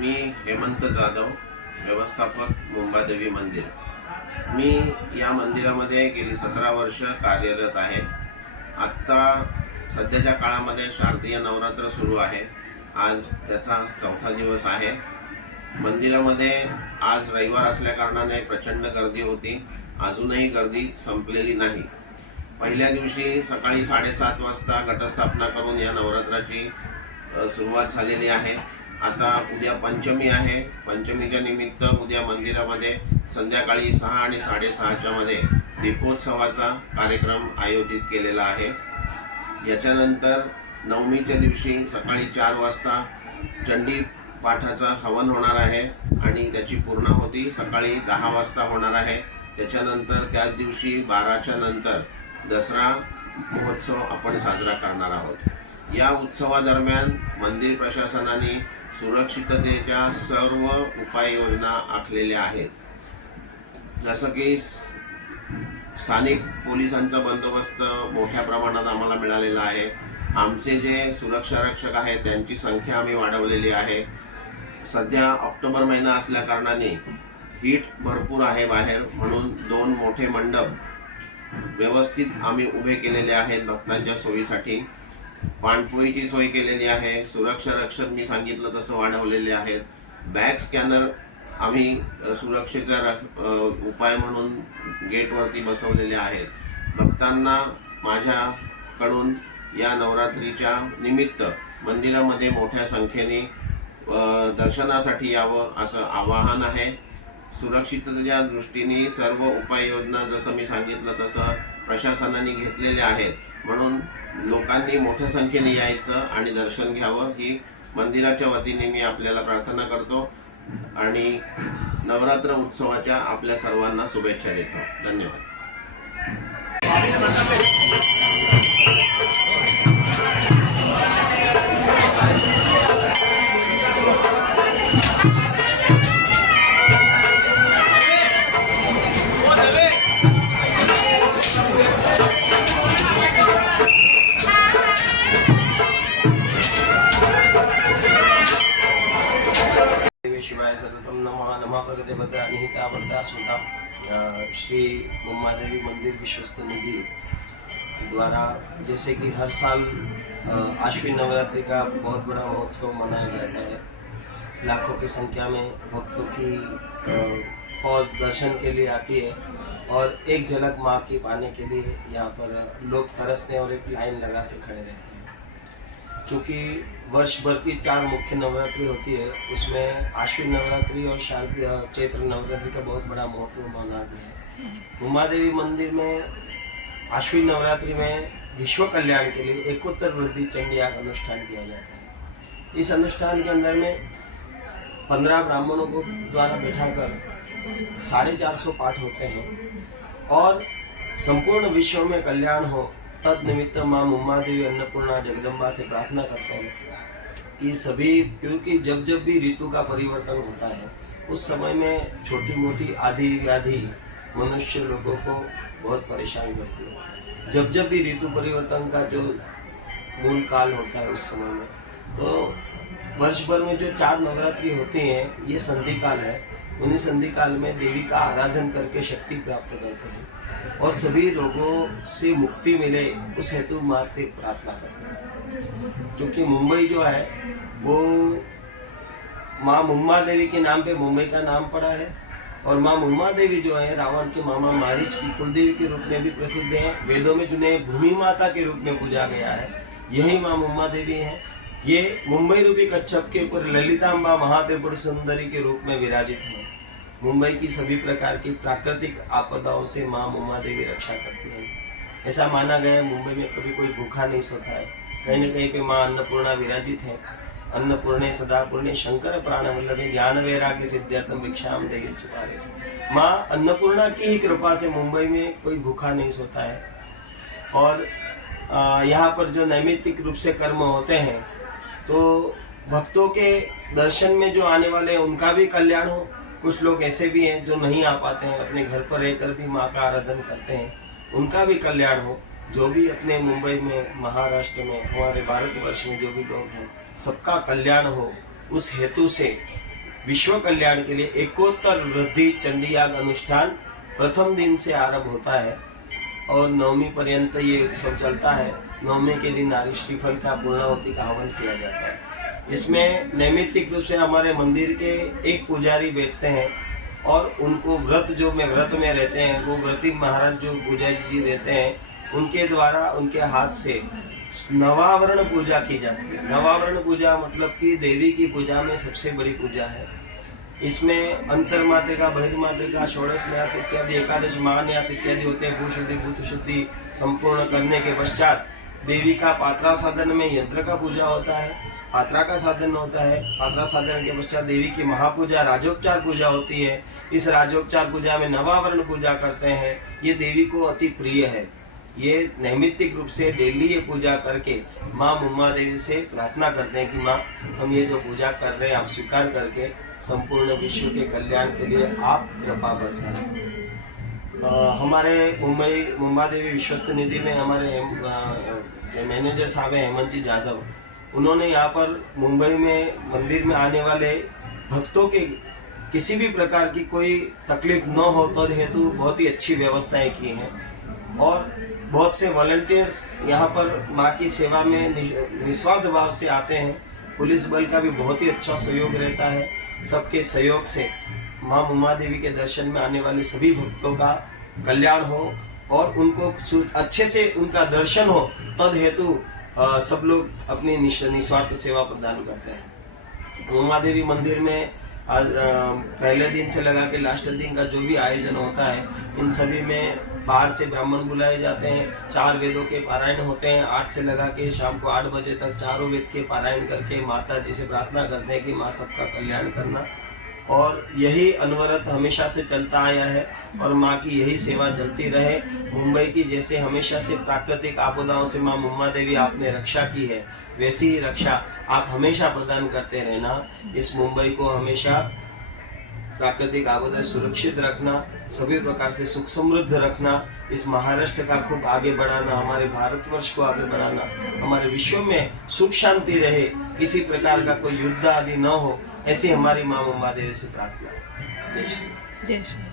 मी हेमंत जाधव, व्यवस्थापक मुंबादेवी मंदिर। मी या मंदिरामध्ये गेली 17 वर्ष कार्यरत आहे। आत्ता सध्याच्या काळामध्ये शारदीय नवरात्र सुरू आहे। आज त्याचा चौथा दिवस आहे। मंदिरामध्ये आज रविवार असल्या कारणाने प्रचंड गर्दी होती। अजूनही गर्दी संपलेली नाही। पहिल्या दिवशी सकाळी 7:30 वाजता घटस्थापना करून या नवरात्राची सुरुवात झालेली आहे। आता उद्या पंचमी आहे। पंचमीच्या निमित्त उद्या मंदिरामध्ये संध्याकाळी 6 आणि 6:30च्या मध्ये दीपोत्सवाचा कार्यक्रम आयोजित केलेला आहे। याच्यानंतर नवमीच्या दिवशी सकाळी 4 वाजता चंडी पाठाचा हवन होणार आहे आणि त्याची पूर्णाहुती सकाळी 10 वाजता होणार आहे। त्याच्यानंतर त्याच दिवशी 12च्या नंतर दसरा महोत्सव आपण साजरा करणार आहोत। या उत्सवादरम्यान मंदिर प्रशासनाने सुरक्षिततेच्या सर्व उपाययोजना आखलेल्या आहेत। जसं की स्थानिक पोलिसांचा बंदोबस्त मोठ्या प्रमाणात आम्हाला मिळालेला आहे। आमचे जे सुरक्षा रक्षक आहेत त्यांची संख्या आम्ही वाढवलेली आहे। सध्या ऑक्टोबर महिना असल्या कारणाने हीट भरपूर आहे बाहेर, म्हणून 2 मोठे मंडप व्यवस्थित आम्ही उभे केलेले आहेत भक्तांच्या सोयीसाठी। पाणपोईची सोय केलेली आहे। सुरक्षा रक्षक मी सांगितलं तसं वाढवलेले आहेत। बॅग स्कॅनर आम्ही सुरक्षेचा उपाय म्हणून गेटवरती बसवलेले आहेत। भक्तांना माझ्याकडून या नवरात्रीच्या निमित्त मंदिरामध्ये मोठ्या संख्येने दर्शनासाठी यावं असं आवाहन आहे। सुरक्षिततेच्या दृष्टीने सर्व उपाययोजना जसं मी सांगितलं तसं प्रशासनाने घेतलेल्या आहेत, म्हणून लोकांनी मोठ्या संख्येने यायचं आणि दर्शन घ्यावं ही मंदिराच्या वतीने मी आपल्याला प्रार्थना करतो आणि नवरात्र उत्सवाच्या आपल्या सर्वांना शुभेच्छा देतो। धन्यवाद। शिवाय सततम नमः नमः भगवते भद्रा निहिता वर्ता स्मृता। श्री मुंबादेवी मंदिर विश्वस्त निधि द्वारा जैसे कि हर साल आश्विन नवरात्रि का बहुत बड़ा महोत्सव मनाया जाता है। लाखों की संख्या में भक्तों की फौज दर्शन के लिए आती है और एक झलक माँ की पाने के लिए यहाँ पर लोग तरसते हैं और एक लाइन लगा के खड़े रहते हैं। क्योंकि वर्ष भर की 4 मुख्य नवरात्रि होती है, उसमें आश्विन नवरात्रि और शारदीय चैत्र नवरात्रि का बहुत बड़ा महत्व माना गया है। मुंबादेवी मंदिर में आश्विन नवरात्रि में विश्व कल्याण के लिए एकोत्तर वृद्धि चंडी याग अनुष्ठान किया जाता है। इस अनुष्ठान के अंदर में 15 ब्राह्मणों को द्वारा बैठाकर 450 पाठ होते हैं और संपूर्ण विश्व में कल्याण हो तद निमित्त माँ मुंबादेवी अन्नपूर्णा जगदम्बा से प्रार्थना करते हैं कि सभी, क्योंकि जब जब भी ऋतु का परिवर्तन होता है उस समय में छोटी मोटी आदि व्याधि मनुष्य लोगों को बहुत परेशान करती है। जब जब भी ऋतु परिवर्तन का जो मूल काल होता है उस समय में, तो वर्ष भर में जो 4 नवरात्रि होती हैं ये संधि काल है। उन्हीं संधि काल में देवी का आराधन करके शक्ति प्राप्त करते हैं और सभी रोगों से मुक्ति मिले उस हेतु माँ से प्रार्थना करते हैं। क्योंकि मुंबई जो है वो माँ मुंबा देवी के नाम पे मुंबई का नाम पड़ा है और माँ मुंबा देवी जो है रावण के मामा मारीच की कुलदेवी के रूप में भी प्रसिद्ध है। वेदों में जिन्हें भूमि माता के रूप में पूजा गया है यही माँ मुंबा देवी है। ये मुंबई रूपी कच्छप के ऊपर ललितांबा महात्रिपुर सुंदरी के रूप में विराजित है। मुंबई की सभी प्रकार की प्राकृतिक आपदाओं से माँ मुंबा देवी रक्षा करती है। ऐसा माना गया है मुंबई में कभी कोई भूखा नहीं सोता है। कहीं न कहीं पे माँ अन्नपूर्णा विराजित है। अन्नपूर्णे सदापूर्णे शंकर प्राणवल्लभे ज्ञान वैराग्य सिद्ध्यर्थम भिक्षाम देहि चुपारे। माँ अन्नपूर्णा की ही कृपा से मुंबई में कोई भूखा नहीं सोता है। और यहाँ पर जो नैमित्तिक रूप से कर्म होते हैं तो भक्तों के दर्शन में जो आने वाले हैं उनका भी कल्याण हो। कुछ लोग ऐसे भी हैं जो नहीं आ पाते हैं, अपने घर पर रहकर भी माँ का आराधन करते हैं, उनका भी कल्याण हो। जो भी अपने मुंबई में, महाराष्ट्र में, हमारे भारतवर्ष में जो भी लोग हैं सबका कल्याण हो, उस हेतु से विश्व कल्याण के लिए एकोत्तर वृद्धि चंडी याग अनुष्ठान प्रथम दिन से आरंभ होता है और नवमी पर्यंत ये उत्सव चलता है। नवमी के दिन नारी श्रीफल का पूर्णाहुति का हवन किया जाता है। इसमें नैमित्तिक रूप से हमारे मंदिर के एक पुजारी बैठते हैं और उनको व्रत जो में व्रत में रहते हैं, वो व्रती महाराज जो पुजारी जी रहते हैं, उनके द्वारा उनके हाथ से नवावरण पूजा की जाती है। नवावरण पूजा मतलब कि देवी की पूजा में सबसे बड़ी पूजा है। इसमें अंतर्मात्रिका, बहिर्मात्रिका, षोडश न्यास इत्यादि, एकादश महान्यास इत्यादि होते हैं। भू शुद्धि, भूत शुद्धि संपूर्ण करने के पश्चात देवी का पात्रा साधन में यंत्र का पूजा होता है, पात्रा का साधन होता है। पात्रा साधन के पश्चात देवी की महापूजा, राजोपचार पूजा होती है। इस राजोपचार पूजा में नवावरण पूजा करते हैं। ये देवी को अति प्रिय है। ये नैमित्तिक रूप से डेली ये पूजा करके माँ मुम्मा देवी से प्रार्थना करते हैं कि माँ, हम ये जो पूजा कर रहे हैं आप स्वीकार करके संपूर्ण विश्व के कल्याण के लिए आप कृपा बरसाएं। हमारे मुम्बा देवी विश्वस्त निधि में हमारे जो मैनेजर साहब हैं हेमंत जी जाधव, उन्होंने यहाँ पर मुंबई में मंदिर में आने वाले भक्तों के किसी भी प्रकार की कोई तकलीफ न हो तद हेतु बहुत ही अच्छी व्यवस्थाएं की हैं और बहुत से वॉलंटियर्स यहाँ पर माँ की सेवा में निस्वार्थ भाव से आते हैं। पुलिस बल का भी बहुत ही अच्छा सहयोग रहता है। सबके सहयोग से माँ मुम्मा देवी के दर्शन में आने वाले सभी भक्तों का कल्याण हो और उनको अच्छे से उनका दर्शन हो, तद हेतु सब लोग अपनी निस्वार्थ सेवा प्रदान करते हैं। मुम्मा देवी मंदिर में आज पहले दिन से लगा के लास्ट दिन का जो भी आयोजन होता है, इन सभी में बाहर से ब्राह्मण बुलाए जाते हैं। 4 वेदों के पारायण होते हैं। 8 से लगा के शाम को 8 बजे तक चारों वेद के पारायण करके माता जी से प्रार्थना करते हैं कि माँ सबका कल्याण करना। और यही अनवरत हमेशा से चलता आया है और माँ की यही सेवा चलती रहे। मुंबई की जैसे हमेशा से प्राकृतिक आपदाओं से माँ मुम्मा देवी आपने रक्षा की है, वैसी ही रक्षा आप हमेशा प्रदान करते रहना। इस मुंबई को हमेशा प्राकृतिक आपदा सुरक्षित रखना, सभी प्रकार से सुख समृद्ध रखना, इस महाराष्ट्र का खूब आगे बढ़ाना, हमारे भारतवर्ष को आगे बढ़ाना, हमारे विश्व में सुख शांति रहे, किसी प्रकार का कोई युद्ध आदि न हो, ऐसी हमारी माँ मुम्बा देवी से प्रार्थना है। जय श्री।